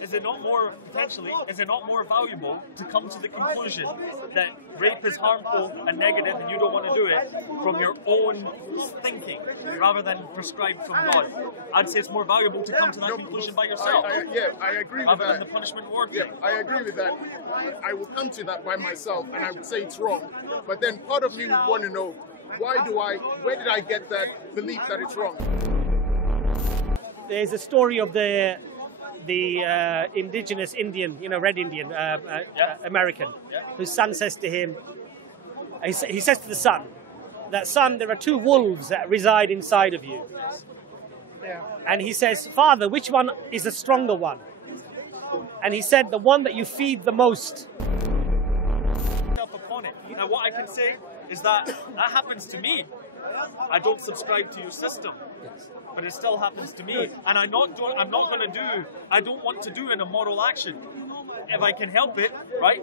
Is it not more, potentially, is it not more valuable to come to the conclusion that rape is harmful and negative and you don't want to do it from your own thinking rather than prescribed from God? I'd say it's more valuable to come to that conclusion by yourself. I agree with that. Rather than the punishment war thing. Yeah, I agree with that. I will come to that by myself and I would say it's wrong. But then part of me would want to know, where did I get that belief that it's wrong? There's a story of the indigenous Indian, Red Indian, American, whose son says to him, he says to the son, that son, there are two wolves that reside inside of you. And he says, Father, which one is the stronger one? And he said, the one that you feed the most. Upon it. Now what I can say is that happens to me. I don't subscribe to your system. But it still happens to me, and I don't want to do an immoral action if I can help it, right?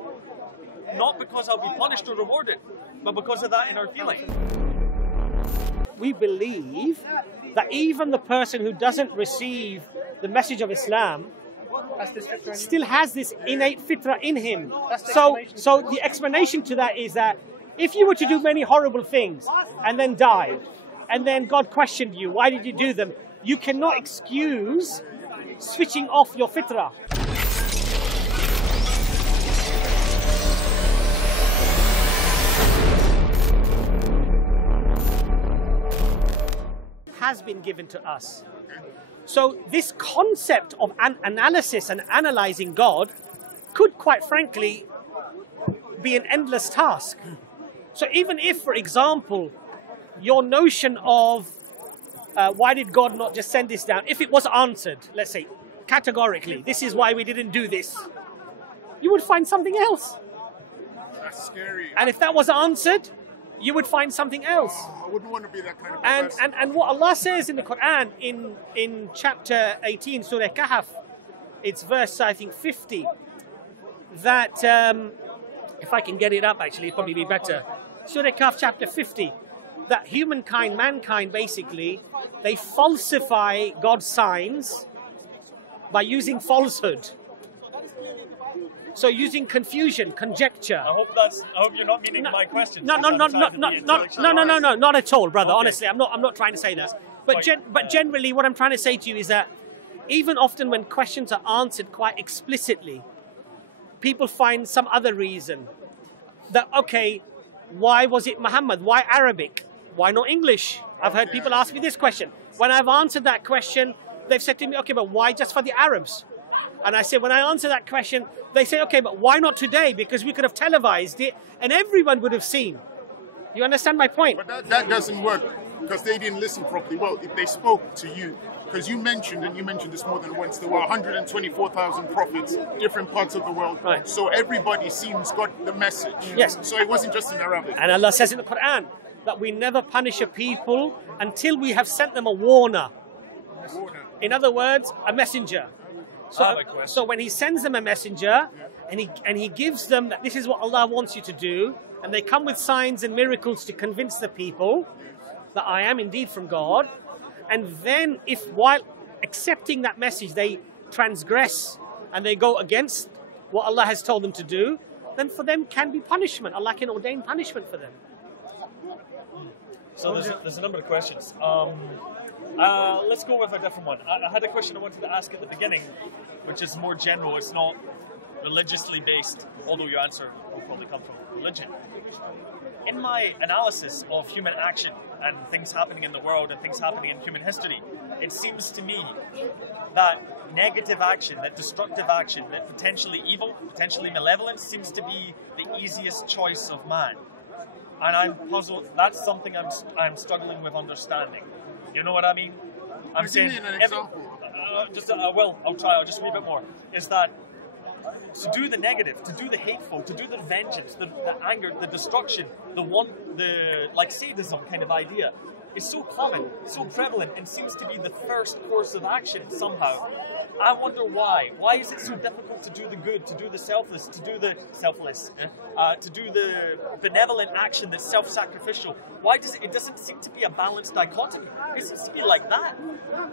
Not because I'll be punished or rewarded, but because of that inner feeling. We believe that even the person who doesn't receive the message of Islam still has this innate fitra in him. So the explanation to that is that if you were to do many horrible things and then died, and then God questioned you, why did you do them? You cannot excuse switching off your fitrah. Has been given to us. So this concept of analysis and analyzing God could, quite frankly, be an endless task. So even if, for example, your notion of why did God not just send this down, if it was answered, let's say, categorically, this is why we didn't do this, you would find something else. That's scary. And if that was answered, you would find something else. I wouldn't want to be that kind of person. And what Allah says in the Quran, in chapter 18, Surah Kahf, it's verse, I think, 50, that, if I can get it up, actually, it'd probably be better. Surah Kahf, chapter 50. That mankind basically, they falsify God's signs by using falsehood. So using confusion, conjecture. I hope you're not meaning my question. No, not at all, brother. Okay. Honestly, I'm not trying to say that. But generally, what I'm trying to say to you is that even often when questions are answered quite explicitly, people find some other reason. That, okay, why was it Muhammad? Why Arabic? Why not English? I've heard people ask me this question. When I've answered that question, they've said to me, okay, but why just for the Arabs? And I said, when I answer that question, they say, okay, but why not today? Because we could have televised it and everyone would have seen. You understand my point? But that doesn't work because they didn't listen properly. Well, if they spoke to you, because you mentioned this more than once, there were 124,000 prophets, different parts of the world. Right. So everybody seems got the message. Yes. So it wasn't just in Arabic. And Allah says in the Quran that we never punish a people until we have sent them a warner. In other words, a messenger. So when he sends them a messenger and he gives them that this is what Allah wants you to do, and they come with signs and miracles to convince the people that I am indeed from God, and then if while accepting that message they transgress and they go against what Allah has told them to do, then for them can be punishment. Allah can ordain punishment for them. So there's a number of questions. Let's go with a different one. I had a question I wanted to ask at the beginning, which is more general. It's not religiously based, although your answer will probably come from religion. In my analysis of human action and things happening in the world and things happening in human history, it seems to me that negative action, that destructive action, that potentially evil, potentially malevolent, seems to be the easiest choice of man. And I'm puzzled. That's something I'm struggling with understanding. You know what I mean? I'm saying, give me an example. I'll try. I'll just read a bit more. Is that to do the negative, to do the hateful, to do the vengeance, the anger, the destruction, the like sadism kind of idea? is so common, so prevalent, and seems to be the first course of action somehow. I wonder why. Why is it so difficult to do the good, to do the selfless, to do the benevolent action that's self-sacrificial? Why does it doesn't seem to be a balanced dichotomy? It seems to be like that.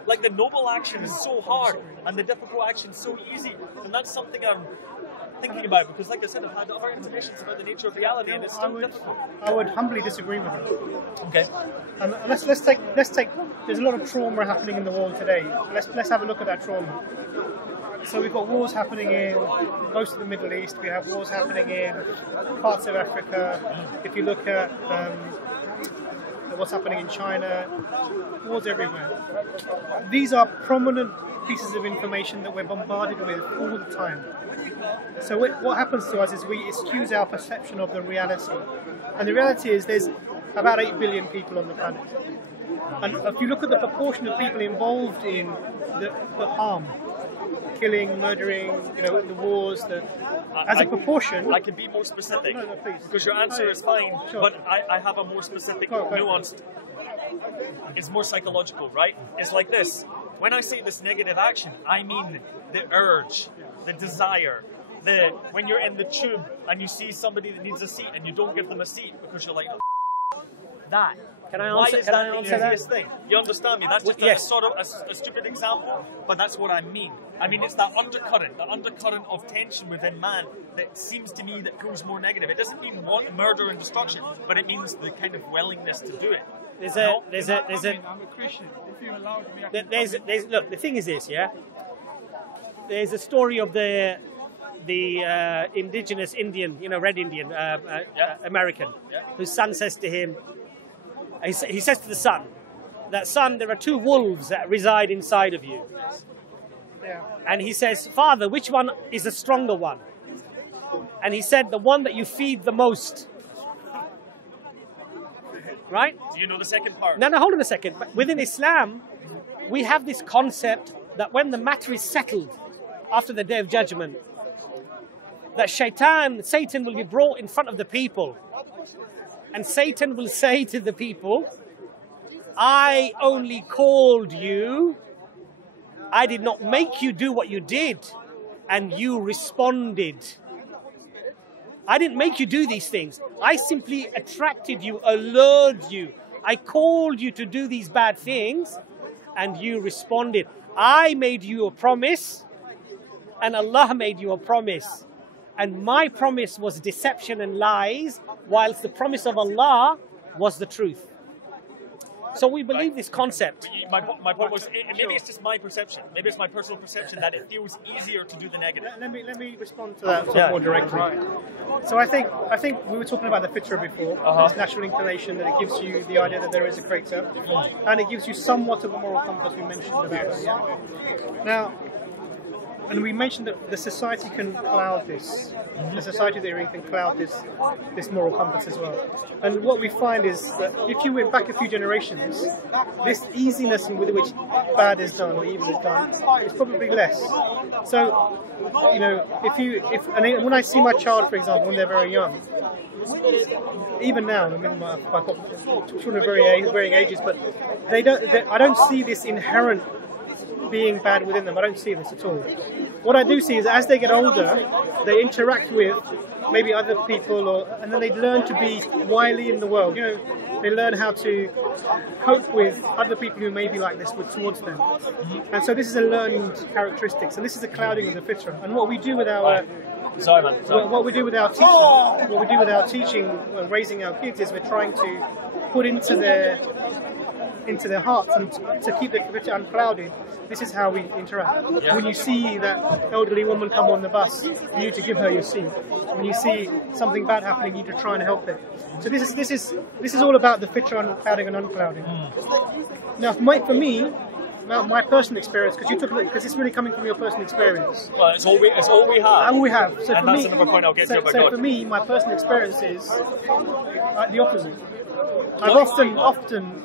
Like the noble action is so hard and the difficult action is so easy. And that's something I'm thinking about, because like I said, I've had other intimations about the nature of reality, and it's still difficult. I would humbly disagree with you. Okay. And let's take. There's a lot of trauma happening in the world today. Let's have a look at that trauma. So we've got wars happening in most of the Middle East. We have wars happening in parts of Africa. If you look at what's happening in China, wars everywhere. These are prominent pieces of information that we're bombarded with all the time. So what happens to us is it skews our perception of the reality. And the reality is there's about 8 billion people on the planet. And if you look at the proportion of people involved in the harm, killing, murdering, the wars, as a proportion... I can be more specific. No, please. Because your answer is fine, sure. But I have a more specific, nuanced... It's more psychological, right? It's like this. When I say this negative action, I mean the urge, the desire, when you're in the tube and you see somebody that needs a seat and you don't give them a seat because you're like, that. Can I Why answer, is can that I the answer easiest that? thing? You understand me? That's just Yes. a sort of a stupid example, but that's what I mean. I mean, it's that undercurrent of tension within man that seems to me that goes more negative. It doesn't mean murder and destruction, but it means the kind of willingness to do it. I'm a Christian. If you allow me, Look, the thing is this, yeah? There's a story of the indigenous Indian, Red Indian, American, whose son says to him, he says to the son, that son, there are 2 wolves that reside inside of you. Yeah. And he says, Father, which one is the stronger one? And he said, the one that you feed the most. Right? Do you know the second part? No, hold on a second. But within Islam, we have this concept that when the matter is settled after the Day of Judgment, that Satan will be brought in front of the people. And Satan will say to the people, I only called you. I did not make you do what you did. And you responded. I didn't make you do these things. I simply attracted you, allured you. I called you to do these bad things, and you responded. I made you a promise, and Allah made you a promise. And my promise was deception and lies, whilst the promise of Allah was the truth. So we believe this concept. My point was, maybe it's just my perception. Maybe it's my personal perception that it feels easier to do the negative. Let me respond to that more directly. So I think we were talking about the Fitra before. This natural inclination that it gives you the idea that there is a creator, and it gives you somewhat of a moral compass. We mentioned about it. Yeah? Now, and we mentioned that the society can cloud this. The society that you're in can cloud this moral compass as well. And what we find is that if you went back a few generations, this easiness with which bad is done or evil is done is probably less. So, when I see my child, for example, when they're very young, even now, I mean, I've got children of varying ages, but I don't see this inherent being bad within them. I don't see this at all. What I do see is as they get older, they interact with maybe other people, and then they learn to be wily in the world. They learn how to cope with other people who may be like this towards them. And so this is a learned characteristic. So this is a clouding of the Fitra. And what we do with our what we do with our teaching, when raising our kids, is we're trying to put into their hearts and to keep the Fitra unclouded. This is how we interact. Yeah. When you see that elderly woman come on the bus, you need to give her your seat. When you see something bad happening, you need to try and help it. So this is all about the Fitra unclouding and unclouding. Now, for me, my personal experience, because it's really coming from your personal experience. Well, it's all we have. All we have. So and that's another point I'll get to. So for me, my personal experience is the opposite. I've often,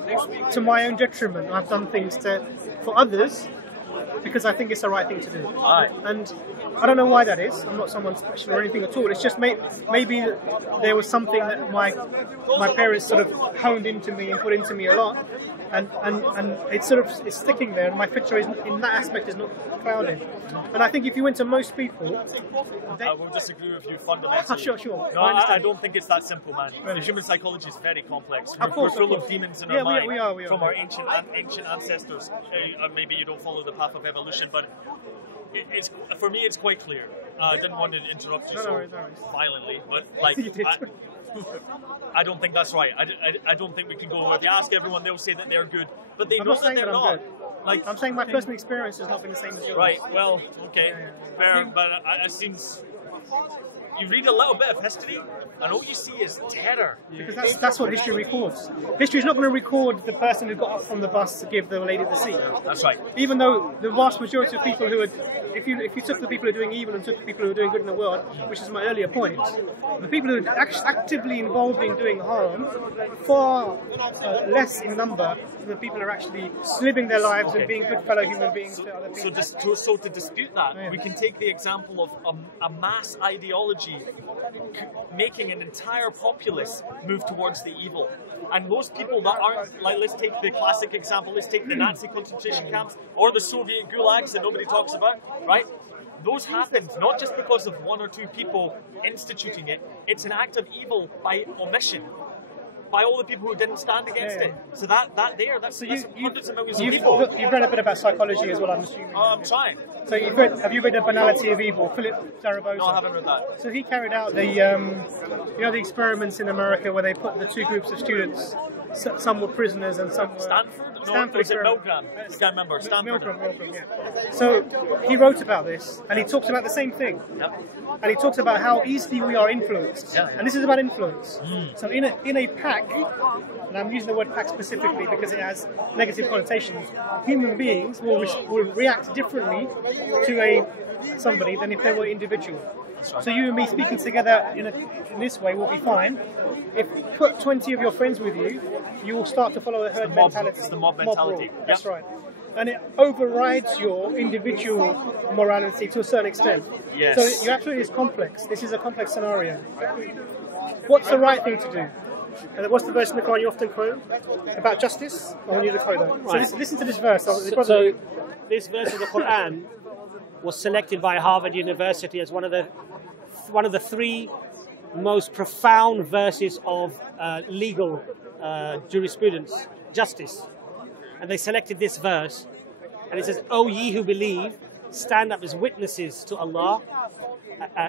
to my own detriment, I've done things for others because I think it's the right thing to do. Aye. And I don't know why that is. I'm not someone special or anything at all. It's just maybe there was something that my parents sort of honed into me and put into me a lot, and it's sort of sticking there. And my Fitra is, in that aspect, is not clouded. And I think if you went to most people, I will disagree with you fundamentally. Sure. No, I don't think it's that simple, man. Really? The human psychology is very complex. We're full of demons in our mind we are. From our ancient ancestors. Maybe you don't follow the path of evolution, but for me it's quite clear. I didn't want to interrupt you violently, but like I don't think that's right. I don't think we can go. If you ask everyone, they'll say that they're good, but they know that they're not. Like, I'm saying my personal experience has not been the same as yours. Right. Well, okay, fair. But it seems you read a little bit of history, and all you see is terror. Because that's what history records. History is not going to record the person who got up from the bus to give the lady the seat. That's right. Even though the vast majority of people who are, if you took the people who are doing evil and took the people who are doing good in the world, which is my earlier point, the people who are actively involved in doing harm, far less in number than the people who are actually living their lives and being good fellow human beings to other people. So to dispute that, we can take the example of a mass ideology making an entire populace move towards the evil. And most people that aren't, like, let's take the classic example, let's take the Nazi concentration camps or the Soviet gulags that nobody talks about, right? Those happened not just because of one or two people instituting it, it's an act of evil by omission, by all the people who didn't stand against it. So that's hundreds of millions of people. You've read a bit about psychology as well, I'm assuming. I'm trying. So have you read The Banality of Evil, Philip Zaragoza? No, I haven't read that. So he carried out the, the experiments in America where they put the two groups of students, some were prisoners and some were... Stanford? Stanford. No, was it Milgram? I can't remember. Stanford. Milgram, yeah. So he wrote about this, and he talks about the same thing. Yep. And he talks about how easily we are influenced. Yeah. And this is about influence. So in a pack, and I'm using the word pack specifically because it has negative connotations, human beings will react differently to somebody than if they were individual. So you and me speaking together in this way will be fine. If you put 20 of your friends with you, you will start to follow the herd mentality. It's the mob mentality. Mob That's right. And it overrides your individual morality to a certain extent. Yes. So your absolutely is complex. This is a complex scenario. What's the right thing to do? And what's the verse in the Quran you often quote? About justice? I want you to quote that. Right. So listen to this verse. So this verse of the Quran was selected by Harvard University as one of the three most profound verses of legal jurisprudence, justice. And they selected this verse, and it says, "O ye who believe, stand up as witnesses to Allah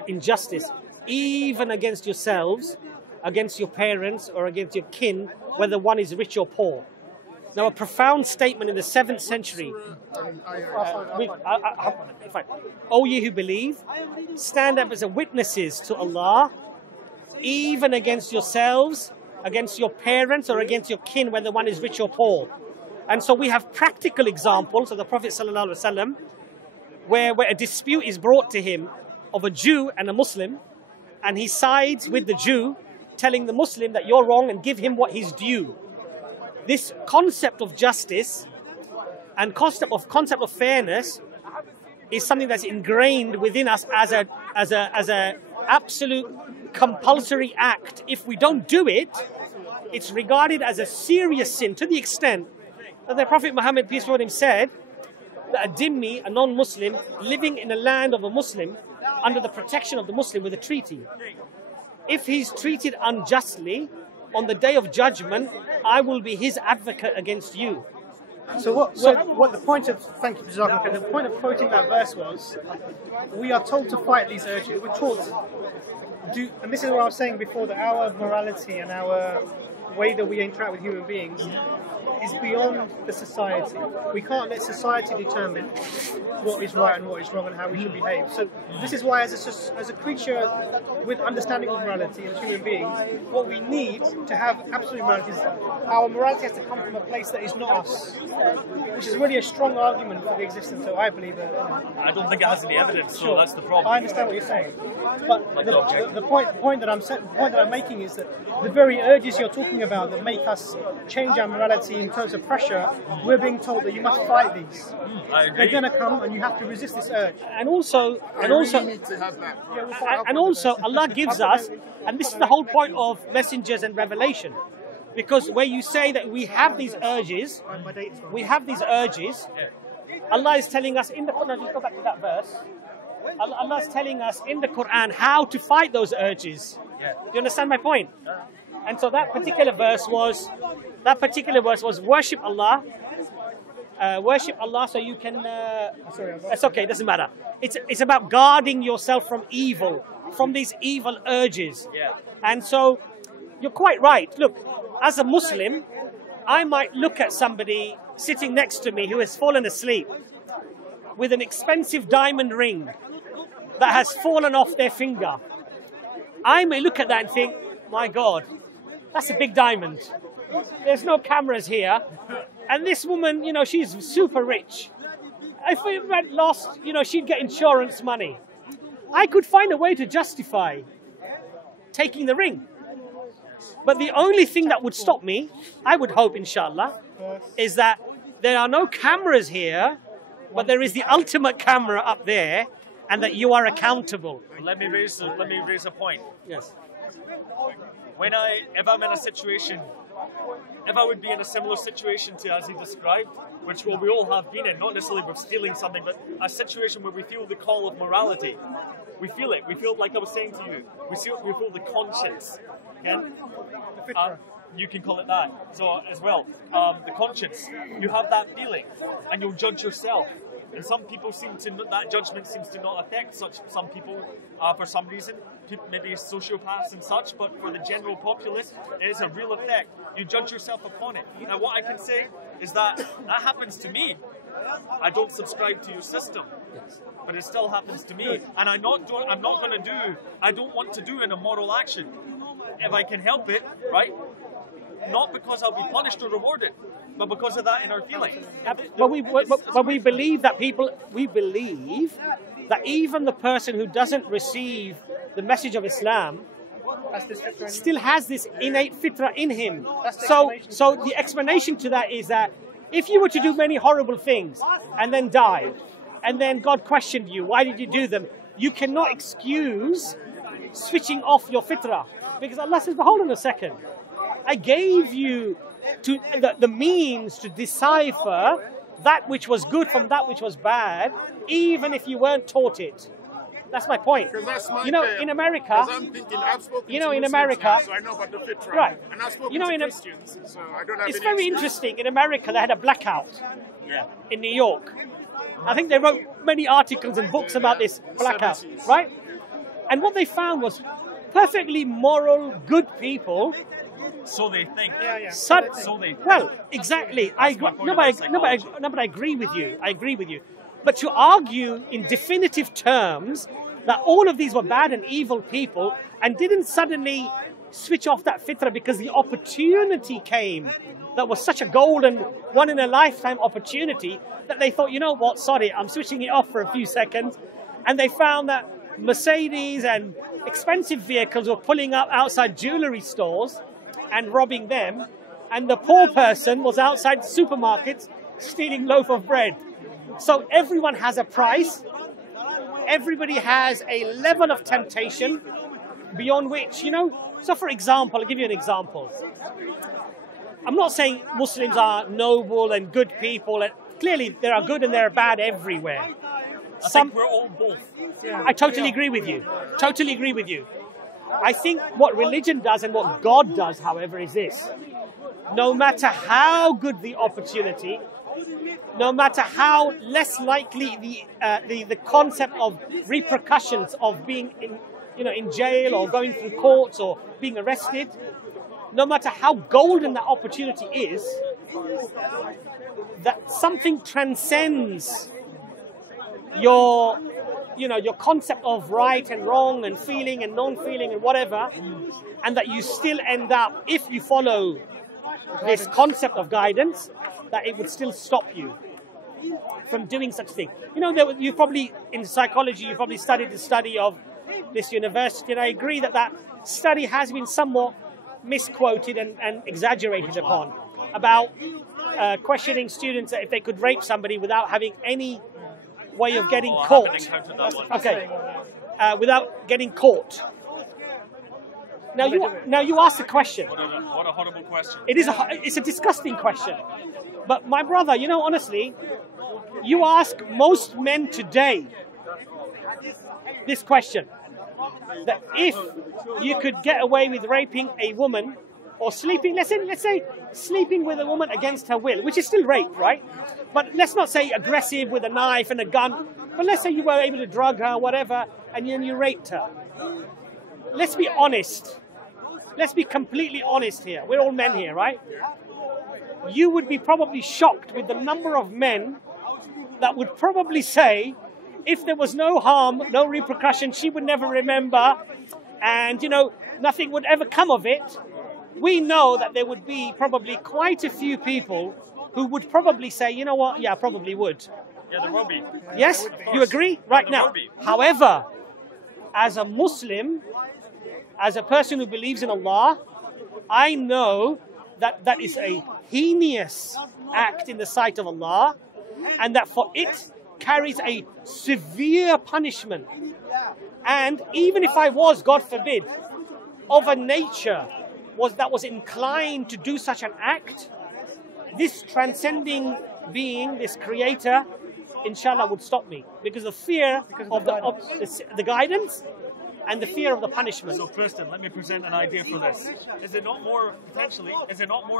in justice, even against yourselves, against your parents, or against your kin, whether one is rich or poor." Now, a profound statement in the 7th century. O ye who believe, stand up as witnesses to Allah, even against yourselves, against your parents, or against your kin, whether one is rich or poor. And so we have practical examples of the Prophet ﷺ where a dispute is brought to him of a Jew and a Muslim, and he sides with the Jew, telling the Muslim that you're wrong and give him what he's due. This concept of justice and concept of fairness is something that's ingrained within us as a absolute compulsory act. If we don't do it, it's regarded as a serious sin, to the extent that the Prophet Muhammad, peace be upon him, said that a dhimmi, a non-Muslim, living in a land of a Muslim, under the protection of the Muslim with a treaty, if he's treated unjustly, on the day of judgment, I will be his advocate against you. So what the point of, thank you, the point of quoting that verse was, we are told to fight these urges. We're taught and this is what I was saying before, that our morality and our way that we interact with human beings is beyond the society. We can't let society determine what is right and what is wrong and how we should behave. So this is why, as a creature with understanding of morality as human beings, what we need to have absolute morality is our morality has to come from a place that is not us, which is really a strong argument for the existence. So I believe that. I don't think it has any evidence, so that's the problem. I understand what you're saying, but like the point that I'm making is that the very urges you're talking about that make us change our morality terms of pressure, we're being told that you must fight these. I agree. They're going to come, and you have to resist this urge. And also, need to have that. and also, Allah gives us, and this is the whole point of messengers and revelation, because where you say that we have these urges, Allah is telling us in the Quran. Just go back to that verse. Allah is telling us in the Quran how to fight those urges. Do you understand my point? And so that particular verse was worship Allah. Worship Allah so you can. It's okay. It doesn't matter. It's about guarding yourself from evil, from these evil urges. And so you're quite right. Look, as a Muslim, I might look at somebody sitting next to me who has fallen asleep with an expensive diamond ring that has fallen off their finger. I may look at that and think, my God, that's a big diamond. There's no cameras here. And this woman, you know, she's super rich. If it went lost, you know, she'd get insurance money. I could find a way to justify taking the ring. But the only thing that would stop me, I would hope, inshallah, is that there are no cameras here, but there is the ultimate camera up there, and that you are accountable. Let me raise a point. Yes. If I'm in a situation, if I would be in a similar situation to as he described, which we all have been in, not necessarily with stealing something, but a situation where we feel the call of morality. We feel it. We feel, like I was saying to you, we feel the conscience. Okay? You can call it that. So as well, the conscience. You have that feeling, and you'll judge yourself. And some people that judgment seems to not affect some people for some reason, maybe sociopaths and such, but for the general populace, it is a real effect. You judge yourself upon it. Now what I can say is that happens to me. I don't subscribe to your system, but it still happens to me. And I don't want to do an immoral action if I can help it, right? Not because I'll be punished or rewarded, but because of that inner feeling. But we believe that even the person who doesn't receive the message of Islam still has this innate fitra in him. So the explanation to that is that if you were to do many horrible things and then died, and then God questioned you, why did you do them? You cannot excuse switching off your fitra, because Allah says, but hold on a second. I gave you the means to decipher that which was good from that which was bad, even if you weren't taught it. That's my point. You know, in America, in America, so I know about the Fitra, right? And I've spoken to Christians, so I don't have it's any very excuse. interesting. In America, they had a blackout in New York. I think they wrote many articles and books about this blackout, 70s. right? And what they found was perfectly moral, good people. So they think. So they think. Well, exactly. I agree. No, but I agree with you. I agree with you. But to argue in definitive terms that all of these were bad and evil people and didn't suddenly switch off that fitra because the opportunity came that was such a golden, one-in-a-lifetime opportunity that they thought, you know what, sorry, I'm switching it off for a few seconds. And they found that Mercedes and expensive vehicles were pulling up outside jewelry stores and robbing them, and the poor person was outside supermarkets stealing loaf of bread. So everyone has a price. Everybody has a level of temptation beyond which, so for example, I'll give you an example. I'm not saying Muslims are noble and good people. Clearly, there are good and there are bad everywhere. I think we're all both. I totally agree with you. Totally agree with you. I think what religion does and what God does, however, is this. No matter how good the opportunity, no matter how less likely the concept of repercussions of being in jail or going through courts or being arrested, no matter how golden that opportunity is, that something transcends your concept of right and wrong and feeling and non-feeling and whatever, and that you still end up, if you follow this concept of guidance, that it would still stop you from doing such a thing. You probably, in psychology, you probably studied the study of this university, and I agree that study has been somewhat misquoted and exaggerated upon, about questioning students if they could rape somebody without having any way of getting I caught. haven't encountered that one. Okay, without getting caught. Now you ask the question. What a horrible question. It's a disgusting question. But my brother, you know, honestly, you ask most men today this question, that if you could get away with raping a woman or sleeping, let's say sleeping with a woman against her will, which is still rape, right? But let's not say aggressive with a knife and a gun, but let's say you were able to drug her, whatever, and then you raped her. Let's be honest. Let's be completely honest here. We're all men here, right? You would be probably shocked with the number of men that would probably say, if there was no harm, no repercussion, she would never remember, and, you know, nothing would ever come of it. We know that there would be probably quite a few people who would probably say, you know what, yeah, I probably would. Yeah, there will be. Yes? You agree? Right now. However, as a Muslim, as a person who believes in Allah, I know that that is a heinous act in the sight of Allah, and that for it carries a severe punishment. And even if I was, God forbid, of a nature that was inclined to do such an act, this transcending being, this creator, inshallah would stop me, because the fear of the guidance and the fear of the punishment. So, Kristen, let me present an idea for this. Is it not more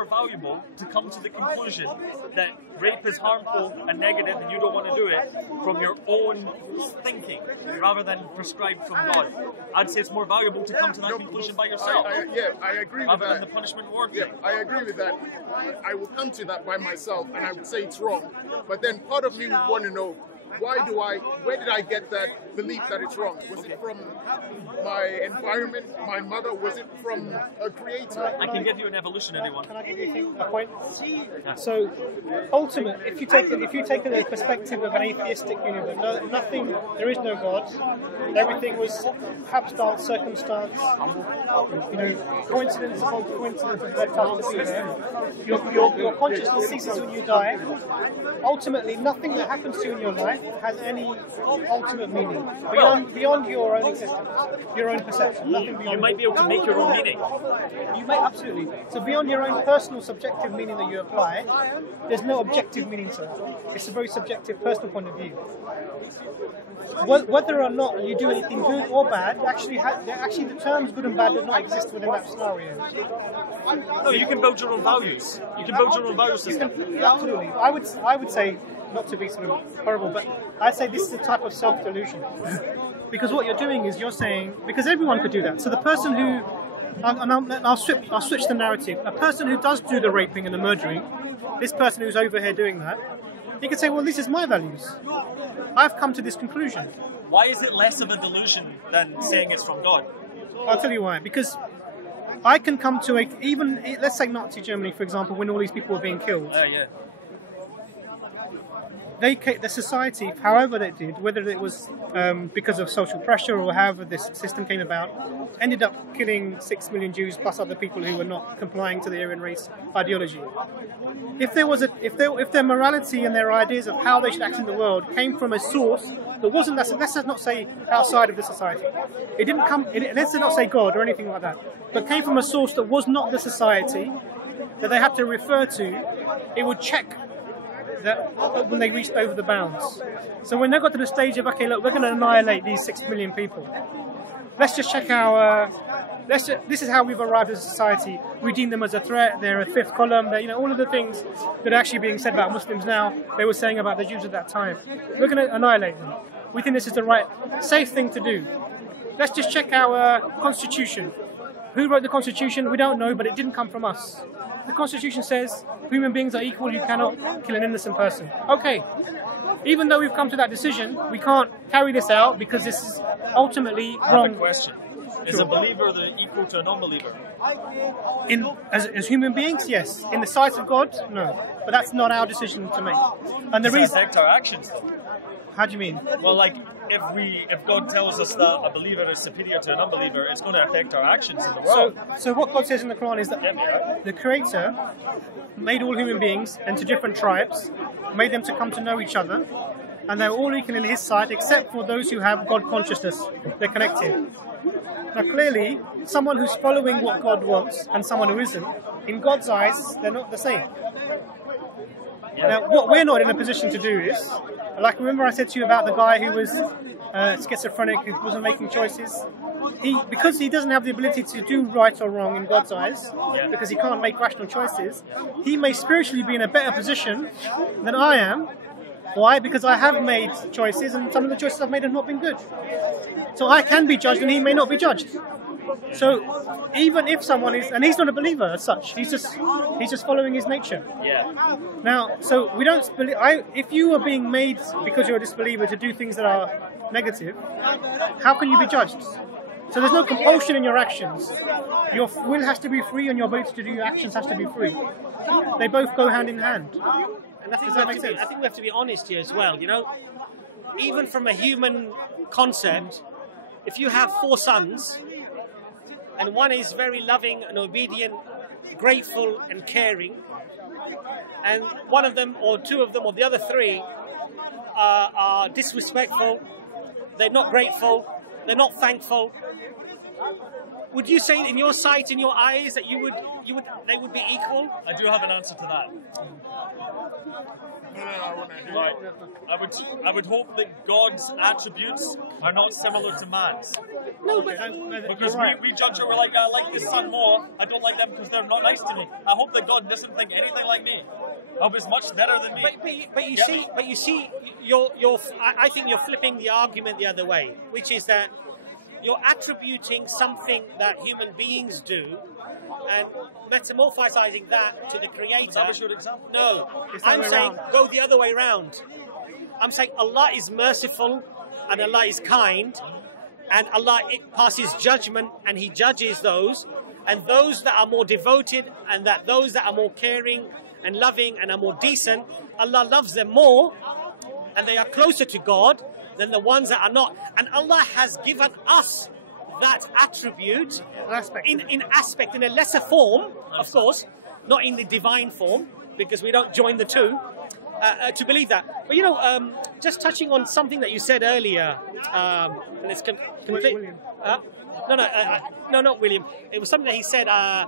valuable to come to the conclusion that rape is harmful and negative and you don't want to do it from your own thinking rather than prescribed from God? I'd say it's more valuable to come to that conclusion by yourself. I agree with that. Rather than the punishment reward thing. I agree with that. I will come to that by myself and I would say it's wrong. But then part of me would want to know, where did I get that belief that it's wrong? Was it from my environment, my mother? Was it from a creator? I can give you an evolutionary one. Can I give you a point? Yeah. So, ultimately, if you take the perspective of an atheistic universe, there is no God. Everything was hapstance, circumstance. You know, coincidence upon coincidence has led us to be there. Your consciousness ceases when you die. Ultimately, nothing that happens to you in your life has any ultimate meaning beyond your own existence, your own perception. Nothing beyond. You might be able to make your own meaning. You may, absolutely. So beyond your own personal subjective meaning that you apply, there's no objective meaning to it. It's a very subjective personal point of view. Whether or not you do anything good or bad, actually the terms good and bad do not exist within that scenario. No, you can build your own values. You can build your own value system. Absolutely. I would say, not to be sort of horrible, but I'd say this is a type of self-delusion. Because what you're doing is you're saying, because everyone could do that. So the person who, I'll switch the narrative. A person who does do the raping and the murdering, this person who's over here doing that, he can say, well, this is my values. I've come to this conclusion. Why is it less of a delusion than saying it's from God? I'll tell you why. Because I can come to let's say Nazi Germany, for example, when all these people were being killed. Yeah. The society, however they did, whether it was because of social pressure or however this system came about, ended up killing 6 million Jews plus other people who were not complying to the Aryan race ideology. If their morality and their ideas of how they should act in the world came from a source that wasn't, let's not say outside of the society. It didn't come. Let's not say God or anything like that, but came from a source that was not the society that they had to refer to. It would check that when they reached over the bounds. So when they got to the stage of, okay, look, we're going to annihilate these 6 million people. Let's just check this is how we've arrived as a society. We deem them as a threat. They're a fifth column. All of the things that are actually being said about Muslims now, they were saying about the Jews at that time. We're going to annihilate them. We think this is the right, safe thing to do. Let's just check our constitution. Who wrote the constitution? We don't know, but it didn't come from us. The Constitution says human beings are equal, you cannot kill an innocent person. Okay, even though we've come to that decision, we can't carry this out because this is ultimately wrong. I have a question. Is a believer equal to a non-believer? As human beings, yes. In the sight of God, no. But that's not our decision to make. And the reason affect our actions, though. How do you mean? Well, like if God tells us that a believer is superior to an unbeliever, it's going to affect our actions in the world. So what God says in the Quran is that the Creator made all human beings into different tribes, made them to come to know each other, and they're all equal in His sight, except for those who have God consciousness. They're connected. Now, clearly, someone who's following what God wants and someone who isn't, in God's eyes, they're not the same. Now, what we're not in a position to do is, like, remember I said to you about the guy who was schizophrenic, who wasn't making choices? Because he doesn't have the ability to do right or wrong in God's eyes, because he can't make rational choices, he may spiritually be in a better position than I am. Why? Because I have made choices, and some of the choices I've made have not been good. So I can be judged, and he may not be judged. So even if someone is, and he's not a believer as such, he's just following his nature. Yeah. Now, so we don't believe. If you are being made because you're a disbeliever to do things that are negative, how can you be judged? So there's no compulsion in your actions. Your will has to be free, and your ability to do your actions has to be free. They both go hand in hand. And I think we have to be honest here as well. You know, even from a human concept, if you have 4 sons, and one is very loving and obedient, grateful and caring, and one of them or 2 of them or the other 3 are disrespectful, they're not grateful, they're not thankful, would you say in your sight, in your eyes, that they would be equal? I do have an answer to that. Right. I would hope that God's attributes are not similar to man's. No, but because we judge it, we're like, I like this son more, I don't like them because they're not nice to me. I hope that God doesn't think anything like me. I hope he's much better than me. But you see, I think you're flipping the argument the other way, which is that you're attributing something that human beings do and metamorphosizing that to the Creator. That was your example. No, I'm saying go the other way around. I'm saying Allah is merciful and Allah is kind, and Allah passes judgment and He judges those, and those that are more devoted and those that are more caring and loving and are more decent, Allah loves them more and they are closer to God than the ones that are not. And Allah has given us that attribute in a lesser form, of course, not in the divine form, because we don't join the two, to believe that. But you know, just touching on something that you said earlier, and it's William. No, not William. It was something that he said that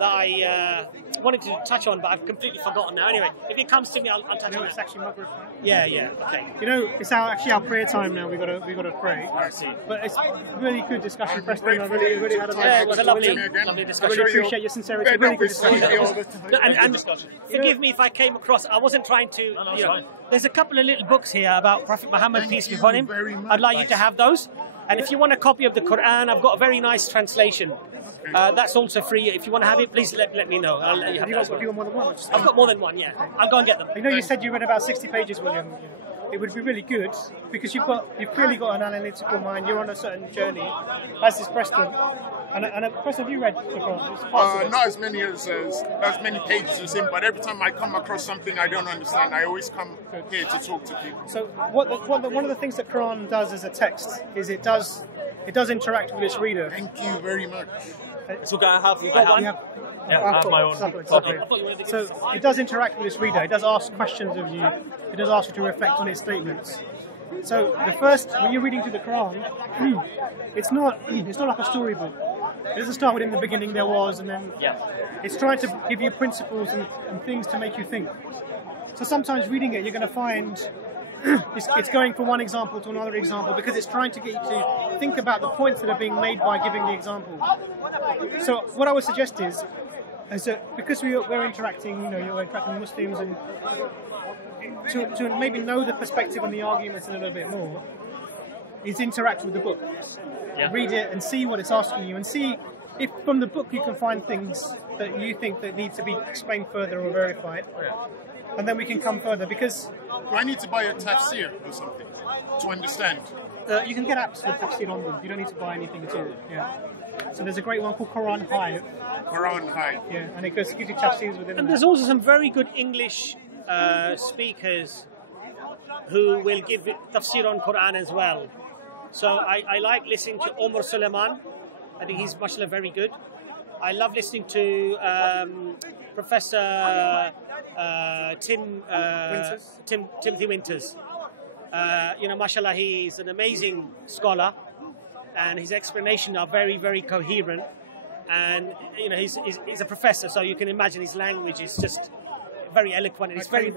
I wanted to touch on, but I've completely forgotten now. Anyway, if it comes to me, I'll touch on it. It's actually Maghrib. Yeah, okay. You know, it's actually our prayer time now. We got to pray. I see. But it's really good discussion, Preston. I really had a nice. Yeah, it was a lovely I discussion. really appreciate your sincerity. Really good discussion. And forgive me if I came across. I wasn't trying to. You know, there's a couple of little books here about Prophet Muhammad, peace be upon him. I'd like you to have those. And if you want a copy of the Quran, I've got a very nice translation. That's also free. If you want to have it, please let me know. I'll let you have that as well. Have you got more than one? I've got more than one, yeah. I'll go and get them. You know, you said you read about 60 pages, William. It would be really good because you've clearly got an analytical mind. You're on a certain journey, as is Preston. And Preston, have you read the Quran? Not as many pages as him, but every time I come across something I don't understand, I always come here to talk to people. So one of the things that Quran does as a text is it does interact with its reader. Thank you very much. So I have my own. So it does interact with its reader. It does ask questions of you. It does ask you to reflect on its statements. So when you're reading through the Quran, it's not like a storybook. It doesn't start with in the beginning there was, and then it's trying to give you principles and things to make you think. So sometimes reading it, you're going to find it's going from one example to another example because it's trying to get you to think about the points that are being made by giving the example. So what I would suggest is that because we're interacting, you're interacting with Muslims, and to maybe know the perspective and the arguments a little bit more, is interact with the book. Read it and see what it's asking you, and see if from the book you can find things that you think that need to be explained further or verified. And then we can come further, because... Do I need to buy a tafsir or something to understand? You can get apps with tafsir on them. You don't need to buy anything at all. Yeah. So there's a great one called Quran Hive. Quran Hive. Yeah, and it gives you tafsirs within. And there's also some very good English speakers who will give tafsir on Quran as well. So I like listening to Omar Suleiman. I think he's mashallah very good. I love listening to Professor Timothy Winters. You know, mashallah, he's an amazing scholar, and his explanations are very, very coherent. And you know, he's a professor, so you can imagine his language is just very eloquent. And it's very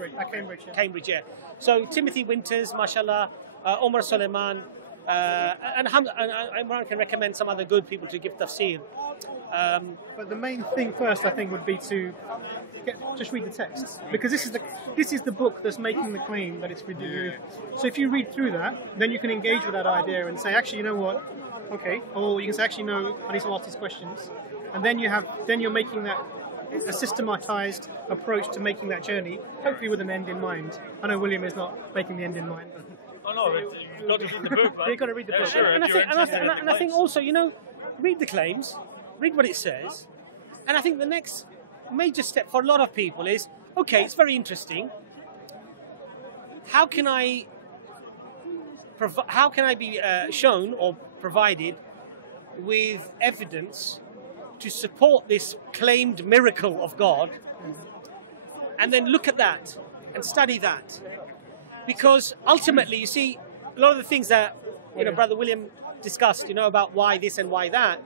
Cambridge, yeah. So Timothy Winters, mashallah, Omar Suleiman, and Imran can recommend some other good people to give tafsir. But the main thing first, I think, would be to just read the text, because this is the book that's making the claim that it's ridiculous. So if you read through that, then you can engage with that idea and say, actually, you know what? Okay, or you can say, actually, no, I need to ask these questions, and then you're making that a systematized approach to making that journey, hopefully with an end in mind. I know William is not making the end in mind. Oh no, you've got to read the book, man. You've got to read the book. Sure, And I think also, you know, read the claims, read what it says, and I think the next major step for a lot of people is, okay, it's very interesting. How can I be shown or provided with evidence to support this claimed miracle of God, and then look at that and study that? Because ultimately, you see, a lot of the things that, you know, Brother William discussed, you know, about why this and why that,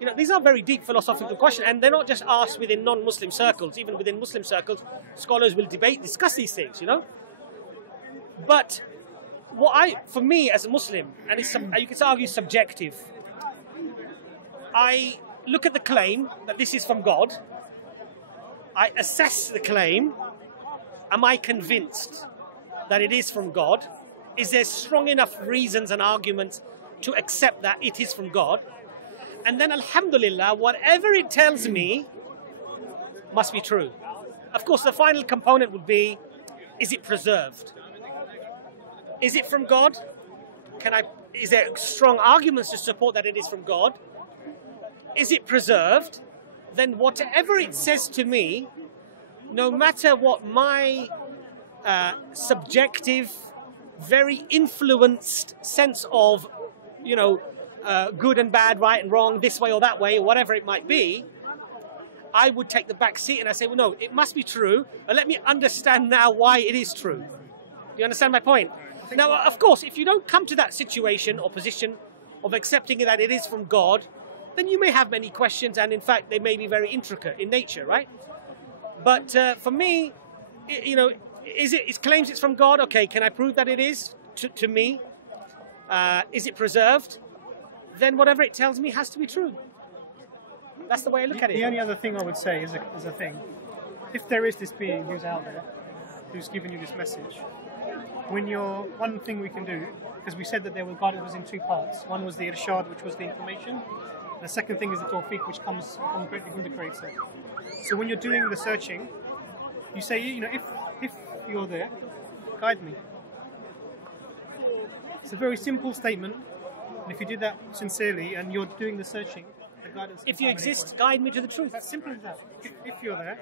you know, these are very deep philosophical questions, and they're not just asked within non-Muslim circles. Even within Muslim circles, scholars will discuss these things, you know. But for me as a Muslim, and you could argue subjective, I look at the claim that this is from God. I assess the claim. Am I convinced that it is from God? Is there strong enough reasons and arguments to accept that it is from God? And then, alhamdulillah, whatever it tells me must be true. Of course, the final component would be, is it preserved? Is it from God? Is there strong arguments to support that it is from God? Is it preserved? Then whatever it says to me, no matter what my subjective, very influenced sense of, you know, good and bad, right and wrong, this way or that way, or whatever it might be, I would take the back seat and I say, well, no, it must be true, but let me understand now why it is true. Do you understand my point? Now, of course, if you don't come to that situation or position of accepting that it is from God, then you may have many questions, and in fact, they may be very intricate in nature, right? But for me, you know, it claims it's from God. Okay, can I prove that it is to me? Is it preserved? Then whatever it tells me has to be true. That's the way I look at it. The only other thing I would say is a thing. If there is this being who's out there, who's giving you this message, one thing we can do, because we said that guidance was in two parts. One was the irshad, which was the information. And the second thing is the tawfiq, which comes directly from the Creator. So when you're doing the searching, you say, you know, if you're there, guide me. It's a very simple statement. And if you do that sincerely and you're doing the searching, the guidance. If you exist, guide me to the truth. That's simple as that. If you're there,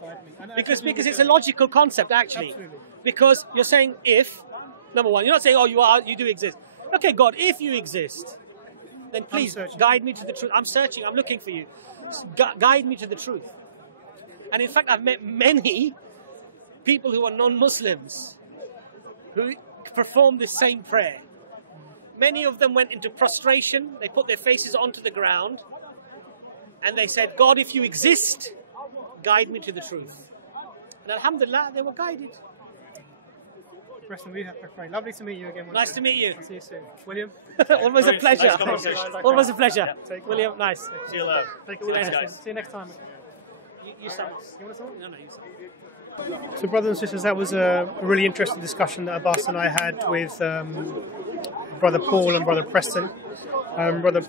guide me. And because it's a logical concept, actually. Absolutely. Because you're saying if, number one, you're not saying, oh, you do exist. Okay, God, if you exist, then please guide me to the truth. I'm searching, I'm looking for you. Guide me to the truth. And in fact, I've met many people who are non-Muslims who perform this same prayer. Many of them went into prostration, they put their faces onto the ground, and they said, God, if you exist, guide me to the truth. And alhamdulillah, they were guided. Preston, lovely to meet you again. Nice to meet you. I'll see you soon. William? Always a pleasure. Always a pleasure. William, nice. See you later. See you next time. You start. You want to talk? No, you start. So, brothers and sisters, that was a really interesting discussion that Abbas and I had with Brother Paul and Brother Preston. Brother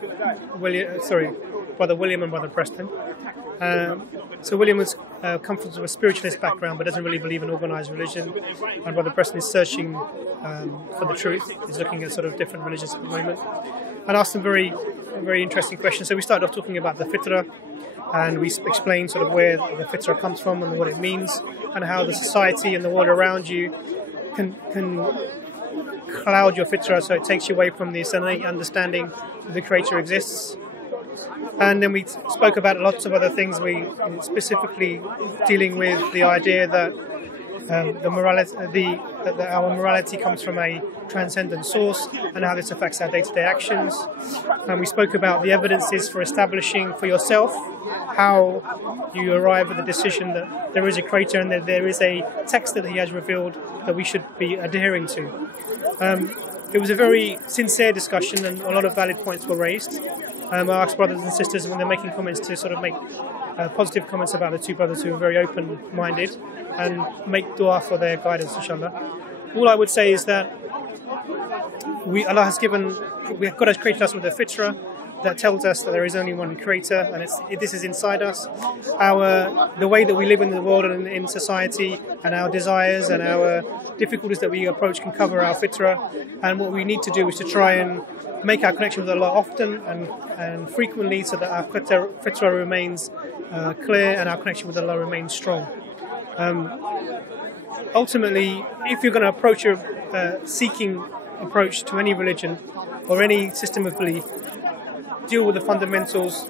William and Brother Preston. So William comes from a spiritualist background but doesn't really believe in organised religion, and Brother Preston is searching for the truth. He's looking at sort of different religions at the moment, and asked some very, very interesting questions. So we started off talking about the Fitra, and we explained sort of where the Fitra comes from and what it means, and how the society and the world around you can cloud your fitra, so it takes you away from this innate understanding that the creator exists. And then we spoke about lots of other things, we specifically dealing with the idea that that our morality comes from a transcendent source and how this affects our day-to-day actions. And we spoke about the evidences for establishing for yourself how you arrive at the decision that there is a creator and that there is a text that he has revealed that we should be adhering to. It was a very sincere discussion and a lot of valid points were raised. I asked brothers and sisters when they're making comments to sort of make positive comments about the two brothers who are very open-minded and make dua for their guidance, inshallah. All I would say is that Allah has God has created us with a fitra that tells us that there is only one creator, and this is inside us. The way that we live in the world and in society, and our desires and our difficulties that we approach can cover our fitra, and what we need to do is to try and make our connection with Allah often and frequently, so that our fitra remains clear and our connection with Allah remains strong. Ultimately, if you're going to approach a seeking approach to any religion or any system of belief, deal with the fundamentals,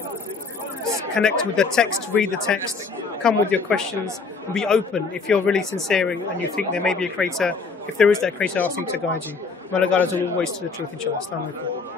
connect with the text, read the text, come with your questions, and be open. If you're really sincere and you think there may be a creator, if there is that creator, ask him to guide you. May Allah guide us always to the truth, inshallah. Assalamu alaikum.